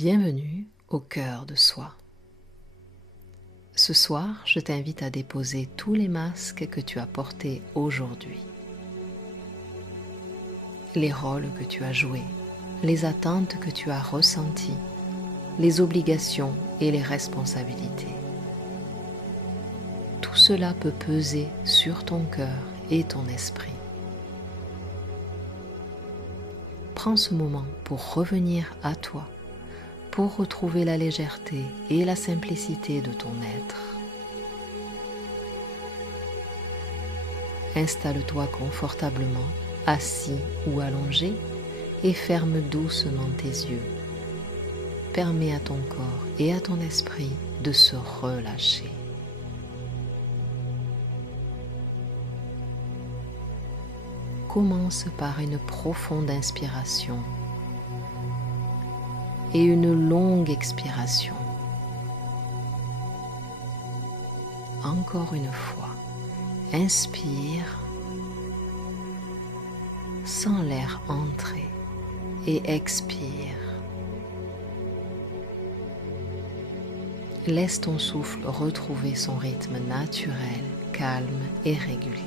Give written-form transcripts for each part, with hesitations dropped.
Bienvenue au cœur de soi. Ce soir, je t'invite à déposer tous les masques que tu as portés aujourd'hui. Les rôles que tu as joués, les attentes que tu as ressenties, les obligations et les responsabilités. Tout cela peut peser sur ton cœur et ton esprit. Prends ce moment pour revenir à toi, pour retrouver la légèreté et la simplicité de ton être. Installe-toi confortablement, assis ou allongé, et ferme doucement tes yeux. Permets à ton corps et à ton esprit de se relâcher. Commence par une profonde inspiration et une longue expiration. Encore une fois, inspire, sens l'air entrer et expire. Laisse ton souffle retrouver son rythme naturel, calme et régulier.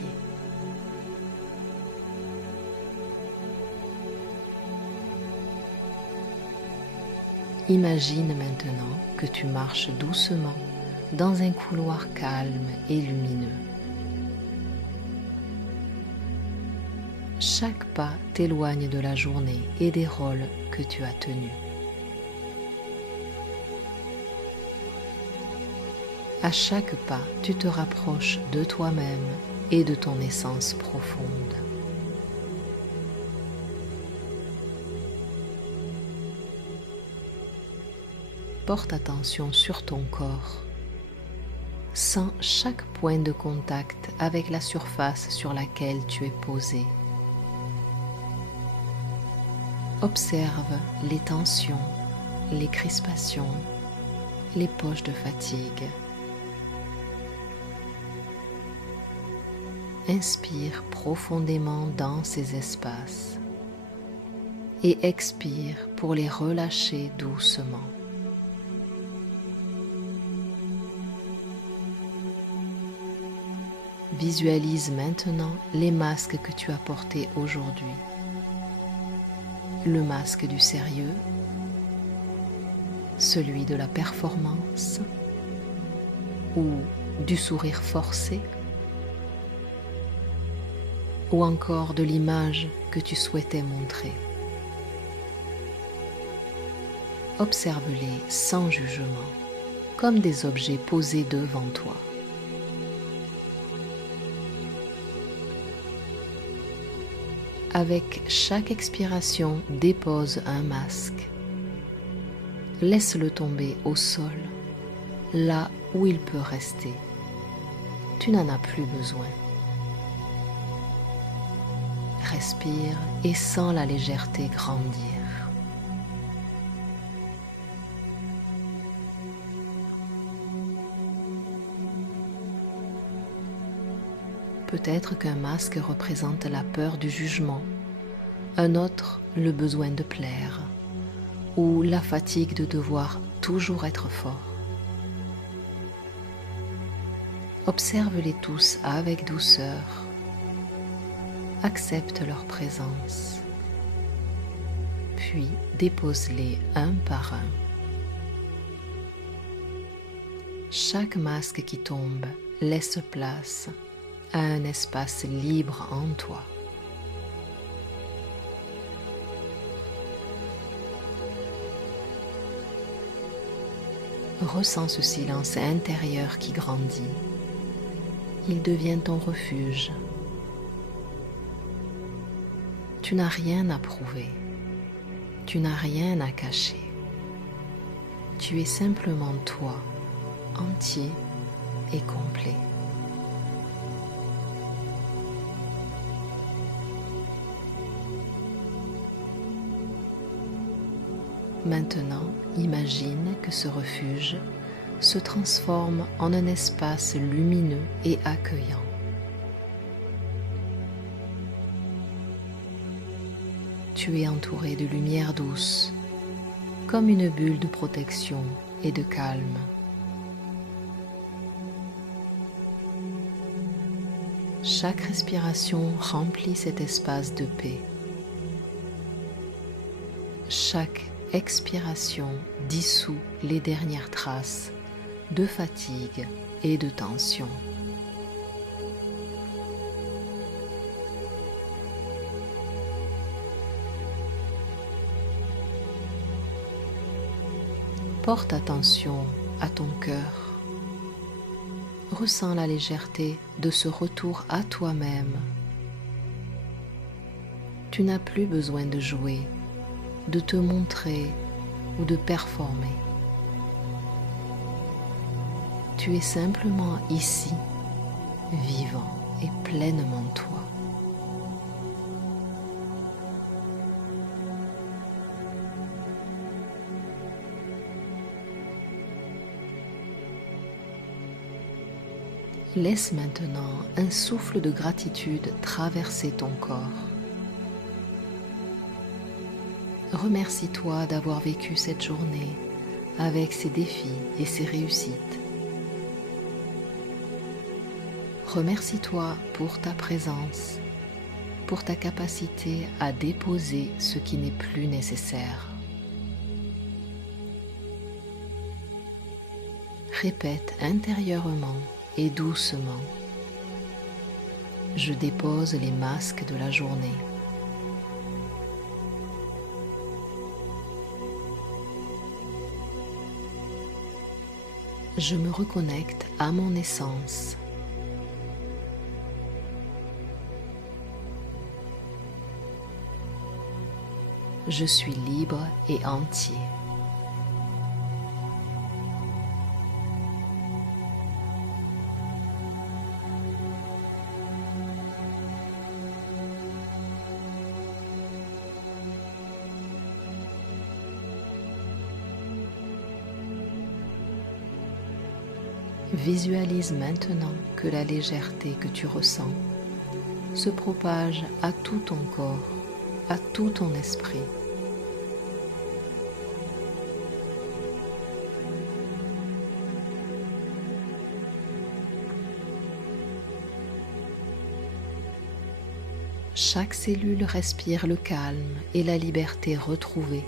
Imagine maintenant que tu marches doucement dans un couloir calme et lumineux. Chaque pas t'éloigne de la journée et des rôles que tu as tenus. À chaque pas, tu te rapproches de toi-même et de ton essence profonde. Porte attention sur ton corps. Sens chaque point de contact avec la surface sur laquelle tu es posé. Observe les tensions, les crispations, les poches de fatigue. Inspire profondément dans ces espaces et expire pour les relâcher doucement. Visualise maintenant les masques que tu as portés aujourd'hui. Le masque du sérieux, celui de la performance ou du sourire forcé, ou encore de l'image que tu souhaitais montrer. Observe-les sans jugement, comme des objets posés devant toi. Avec chaque expiration, dépose un masque. Laisse-le tomber au sol, là où il peut rester. Tu n'en as plus besoin. Respire et sens la légèreté grandir. Peut-être qu'un masque représente la peur du jugement, un autre le besoin de plaire ou la fatigue de devoir toujours être fort. Observe-les tous avec douceur, accepte leur présence, puis dépose-les un par un. Chaque masque qui tombe laisse place à un espace libre en toi. Ressens ce silence intérieur qui grandit. Il devient ton refuge. Tu n'as rien à prouver. Tu n'as rien à cacher. Tu es simplement toi, entier et complet. Maintenant, imagine que ce refuge se transforme en un espace lumineux et accueillant. Tu es entouré de lumière douce, comme une bulle de protection et de calme. Chaque respiration remplit cet espace de paix. Chaque expiration dissout les dernières traces de fatigue et de tension. Porte attention à ton cœur. Ressens la légèreté de ce retour à toi-même. Tu n'as plus besoin de jouer, de te montrer ou de performer. Tu es simplement ici, vivant et pleinement toi. Laisse maintenant un souffle de gratitude traverser ton corps. Remercie-toi d'avoir vécu cette journée avec ses défis et ses réussites. Remercie-toi pour ta présence, pour ta capacité à déposer ce qui n'est plus nécessaire. Répète intérieurement et doucement. Je dépose les masques de la journée. Je me reconnecte à mon essence. Je suis libre et entier. Visualise maintenant que la légèreté que tu ressens se propage à tout ton corps, à tout ton esprit. Chaque cellule respire le calme et la liberté retrouvée.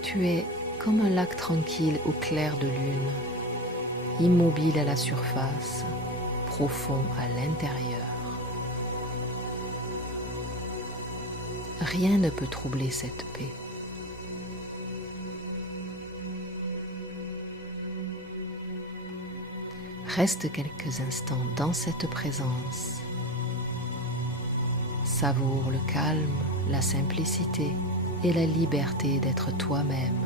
Tu es comme un lac tranquille au clair de lune, immobile à la surface, profond à l'intérieur. Rien ne peut troubler cette paix. Reste quelques instants dans cette présence. Savoure le calme, la simplicité et la liberté d'être toi-même.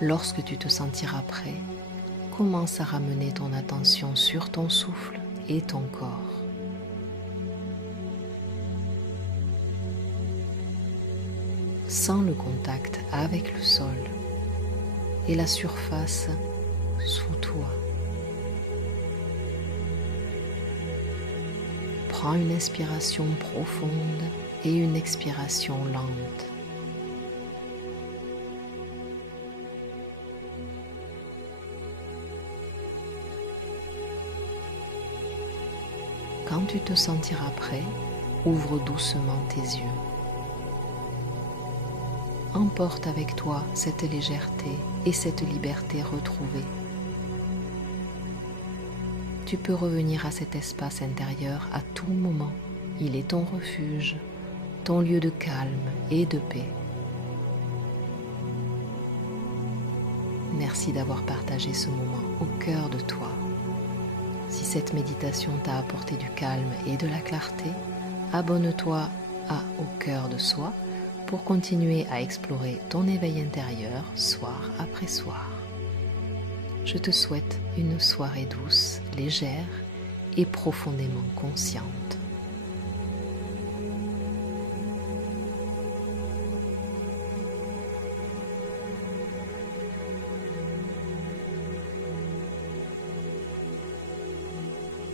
Lorsque tu te sentiras prêt, commence à ramener ton attention sur ton souffle et ton corps. Sens le contact avec le sol et la surface sous toi. Prends une inspiration profonde et une expiration lente. Quand tu te sentiras prêt, ouvre doucement tes yeux. Emporte avec toi cette légèreté et cette liberté retrouvée. Tu peux revenir à cet espace intérieur à tout moment. Il est ton refuge, ton lieu de calme et de paix. Merci d'avoir partagé ce moment au cœur de toi. Si cette méditation t'a apporté du calme et de la clarté, abonne-toi à Au cœur de soi pour continuer à explorer ton éveil intérieur soir après soir. Je te souhaite une soirée douce, légère et profondément consciente.